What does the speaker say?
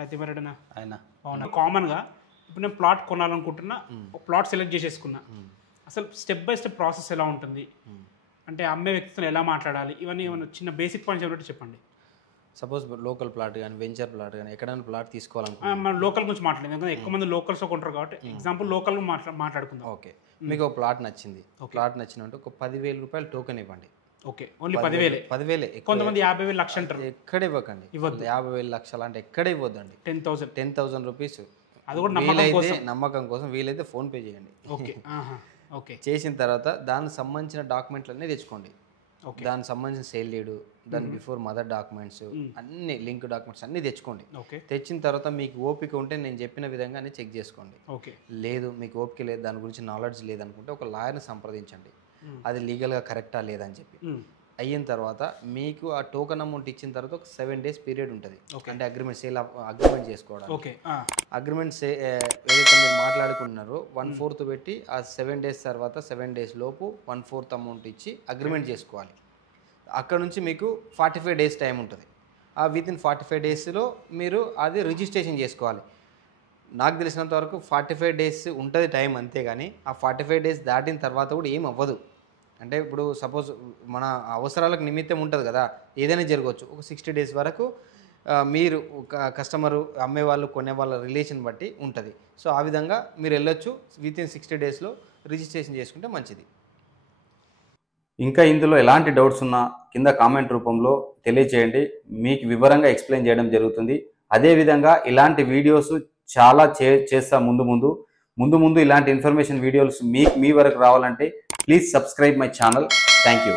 అయితే మరేడనా ఆయన అవునా కామన్గా ఇప్పుడు నేను ప్లాట్ కొనాలనుకుంటున్నా ఒక ప్లాట్ సెలెక్ట్ చేసేసుకున్నా అసలు స్టెప్ బై స్టెప్ ప్రాసెస్ ఎలా ఉంటుంది అంటే అమ్మే వ్యక్తితో ఎలా మాట్లాడాలి ఇవన్నీ ఏమైనా చిన్న బేసిక్ పాయింట్స్ ఏమిటో చెప్పండి. సపోజ్ లోకల్ ప్లాట్ కానీ వెంచర్ ప్లాట్ కానీ ఎక్కడైనా ప్లాట్ తీసుకోవాలనుకుంటున్నాను. మనం లోకల్ గురించి మాట్లాడలేదు ఎందుకంటే ఎక్కువ మంది లోకల్స్లో కొంటారు కాబట్టి ఎగ్జాంపుల్ లోకల్ మాట్లాడుకుందాం. ఓకే, మీకు ఒక ప్లాట్ నచ్చింది. ప్లాట్ నచ్చినంటే ఒక 10,000 రూపాయలు టోకెన్ ఇవ్వండి. Okay, only 10,000. 10,000 కొంతమంది 50,000 లక్ష అంటారు. ఎక్కడ ఇవ్వకండి, 50,000 లక్షలు అంటే ఎక్కడ ఇవ్వద్దండి. 10,000 రూపీస్ అది కూడా నమ్మకం కోసం వీలైతే ఫోన్పే చేయండి. ఓకే ఓకే చేసిన తర్వాత దానికి సంబంధించిన డాక్యుమెంట్లు అన్నీ తెచ్చుకోండి. దానికి సంబంధించిన సేల్ లీడు, దాని బిఫోర్ మదర్ డాక్యుమెంట్స్ అన్ని లింక్ డాక్యుమెంట్స్ అన్నీ తెచ్చుకోండి. తెచ్చిన తర్వాత మీకు ఓపిక ఉంటే నేను చెప్పిన విధంగా అన్ని చెక్ చేసుకోండి. లేదు మీకు ఓపిక లేదు, దాని గురించి నాలెడ్జ్ లేదనుకుంటే ఒక లాయర్ని సంప్రదించండి, అది లీగల్గా కరెక్టా లేదని చెప్పి. అయిన తర్వాత మీకు ఆ టోకెన్ అమౌంట్ ఇచ్చిన తర్వాత ఒక 7 days పీరియడ్ ఉంటుంది. అంటే అగ్రిమెంట్ సేల్ అగ్రిమెంట్ చేసుకోవడానికి. అగ్రిమెంట్ ఏదైతే మీరు మాట్లాడుకున్నారో 1/4 పెట్టి ఆ 7 days తర్వాత 7 days లోపు 1/4 అమౌంట్ ఇచ్చి అగ్రిమెంట్ చేసుకోవాలి. అక్కడ నుంచి మీకు 45 days టైం ఉంటుంది. ఆ వితిన్ 45 daysలో మీరు అది రిజిస్ట్రేషన్ చేసుకోవాలి. నాకు తెలిసినంత వరకు 45 days ఉంటుంది టైం, అంతేగాని ఆ 45 days దాటిన తర్వాత కూడా ఏం అవ్వదు. అంటే ఇప్పుడు సపోజ్ మన అవసరాలకు నిమిత్తం ఉంటుంది కదా, ఏదైనా జరగవచ్చు. ఒక 60 days వరకు మీరు కస్టమరు అమ్మేవాళ్ళు కొనేవాళ్ళ రిలేషన్ బట్టి ఉంటుంది. సో ఆ విధంగా మీరు వెళ్ళొచ్చు. వితిన్ 60 daysలో రిజిస్ట్రేషన్ చేసుకుంటే మంచిది. ఇంకా ఇందులో ఎలాంటి డౌట్స్ ఉన్నా కింద కామెంట్ రూపంలో తెలియజేయండి, మీకు వివరంగా ఎక్స్ప్లెయిన్ చేయడం జరుగుతుంది. అదేవిధంగా ఇలాంటి వీడియోస్ చాలా చేస్తా ముందు ఇలాంటి ఇన్ఫర్మేషన్ వీడియోస్ మీ వరకు రావాలంటే please subscribe my channel. Thank you.